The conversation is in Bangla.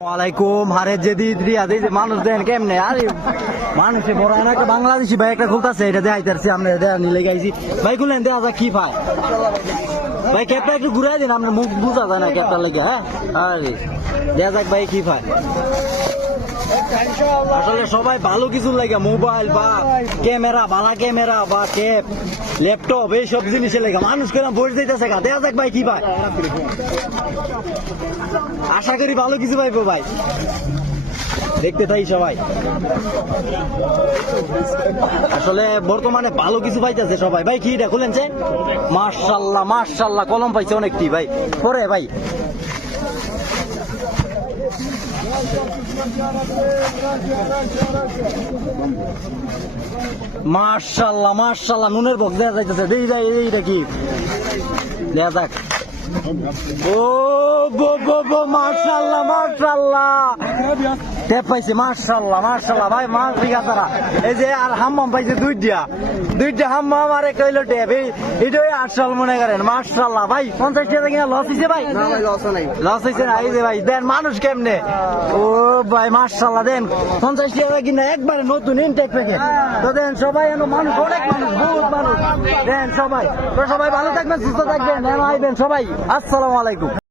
ওয়ালাইকুম হারে যে রিয়াদ এই যে মানুষ দেন কেমনে আরে মানুষে বড় না একটা বাংলাদেশি ভাই একটা খুলতাছে এটা দেখাইতারছি আমরা দেয়া নিলে গাইছি ভাই গুলেন দেয়া যা কি পায় ভাই ক্যাপটা একটু ঘুরাই দিন আপনার মুখ বুঝা যায় না ক্যাপটা লেগে হ্যাঁ আরে দেয়া যাক ভাই কি পায় আসলে সবাই ভালো কিছু লাগে মোবাইল বা ক্যামেরা ভালো ক্যামেরা বা ক্যাপ ল্যাপটপ এইসব জিনিসের লেগে মানুষ কেন বসে যাইতেছে গা দেয়া যাক ভাই কি পায় আশা করি ভালো কিছু পাইবো ভাই দেখতে তাই সবাই আসলে বর্তমানে ভালো কিছু পাইতেছে সবাই ভাই কি এটা খুলেনছে মাশাআল্লাহ মাশাআল্লাহ কলম পাইছে অনেকটি ভাই পরে ভাই মাশাআল্লাহ মাশাআল্লাহ নুনের বক্স দেয়া যাইতেছে দেই যাই এইটা কি দেয়া যাক ও বো বো বো মাশাআল্লাহ মাশাআল্লাহ টেপ পাইছে মাশাআল্লাহ মাশাআল্লাহ ভাই মাছ বিঘা তারা এই যে আর হাম্মাম পাইছে দুইটা হাম্মাম আর একটা হইলো টেপ এইটাই 800 মনে করেন মাশাআল্লাহ ভাই 50 টাকা কিনা লস হইছে ভাই না ভাই লস নাই লস হইছে না এই যে ভাই দেন মানুষ কেমনে ও ভাই মাশাআল্লাহ দেন 50 টাকা কিনা একবারে নতুন ইনটেক প্যাকেট তো দেন সবাই এনো মানুষ অনেক মানুষ বহুত মানুষ দেন সবাই তো সবাই ভালো থাকবেন সুস্থ থাকবেন আইবেন সবাই আসসালামু আলাইকুম।